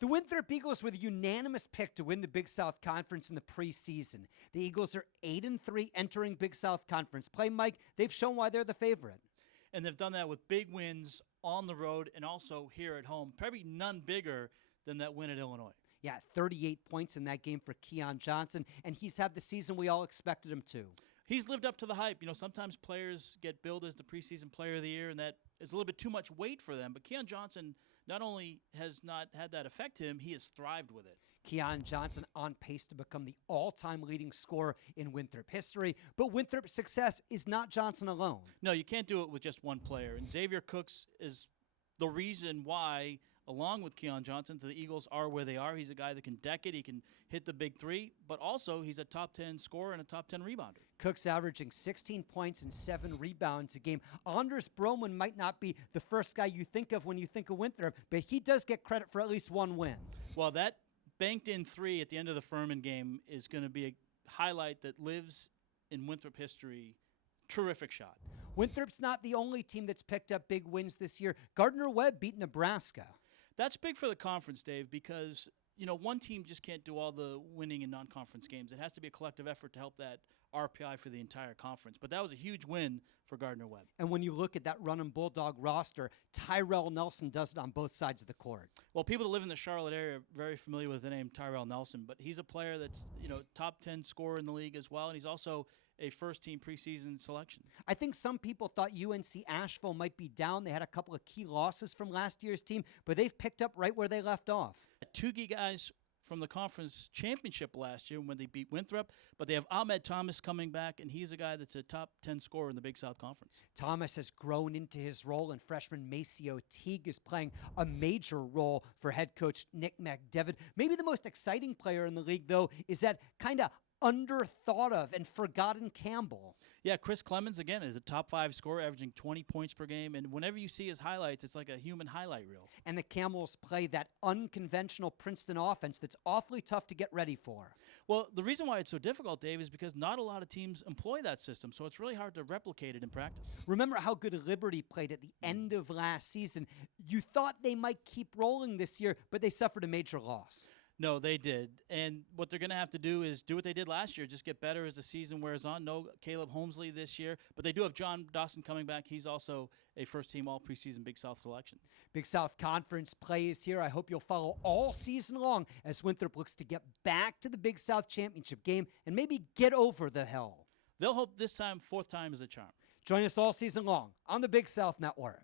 The Winthrop Eagles were the unanimous pick to win the Big South Conference in the preseason. The Eagles are 8-3 entering Big South Conference play. Mike, they've shown why they're the favorite. And they've done that with big wins on the road and also here at home. Probably none bigger than that win at Illinois. Yeah, 38 points in that game for Keon Johnson, and he's had the season we all expected him to. He's lived up to the hype. Sometimes players get billed as the preseason player of the year, and that is a little bit too much weight for them. But Keon Johnson not only has not had that affect him, he has thrived with it. Keon Johnson on pace to become the all-time leading scorer in Winthrop history. But Winthrop's success is not Johnson alone. No, you can't do it with just one player. And Xavier Cooks is the reason why, along with Keon Johnson, the Eagles are where they are. He's a guy that can deck it. He can hit the big three, but also he's a top 10 scorer and a top 10 rebounder. Cook's averaging 16 points and 7 rebounds a game. Anders Broman might not be the first guy you think of when you think of Winthrop, but he does get credit for at least one win. Well, that banked-in three at the end of the Furman game is going to be a highlight that lives in Winthrop history. Terrific shot. Winthrop's not the only team that's picked up big wins this year. Gardner-Webb beat Nebraska. That's big for the conference, Dave, because one team just can't do all the winning in non-conference games. It has to be a collective effort to help that RPI for the entire conference. But that was a huge win for Gardner-Webb. And when you look at that running Bulldog roster, Tyrell Nelson does it on both sides of the court. Well, people that live in the Charlotte area are very familiar with the name Tyrell Nelson, but he's a player that's top 10 scorer in the league as well, and he's also a first-team preseason selection. I think some people thought UNC Asheville might be down. They had a couple of key losses from last year's team, but they've picked up right where they left off. Two key guys from the conference championship last year when they beat Winthrop, but they have Ahmed Thomas coming back, and he's a guy that's a top 10 scorer in the Big South Conference. Thomas has grown into his role, and freshman Maceo Teague is playing a major role for head coach Nick McDevitt. Maybe the most exciting player in the league, though, is that kind of underthought of and forgotten Campbell. Yeah, Chris Clemens, again, is a top 5 scorer, averaging 20 points per game. And whenever you see his highlights, it's like a human highlight reel. And the Camels play that unconventional Princeton offense that's awfully tough to get ready for. Well, the reason why it's so difficult, Dave, is because not a lot of teams employ that system. So it's really hard to replicate it in practice. Remember how good Liberty played at the end of last season. You thought they might keep rolling this year, but they suffered a major loss. No, they did. And what they're going to have to do is do what they did last year, just get better as the season wears on. No Caleb Holmesley this year, but they do have John Dawson coming back. He's also a first-team all-preseason Big South selection. Big South Conference play is here. I hope you'll follow all season long as Winthrop looks to get back to the Big South Championship game and maybe get over the hill. They'll hope this time, fourth time is a charm. Join us all season long on the Big South Network.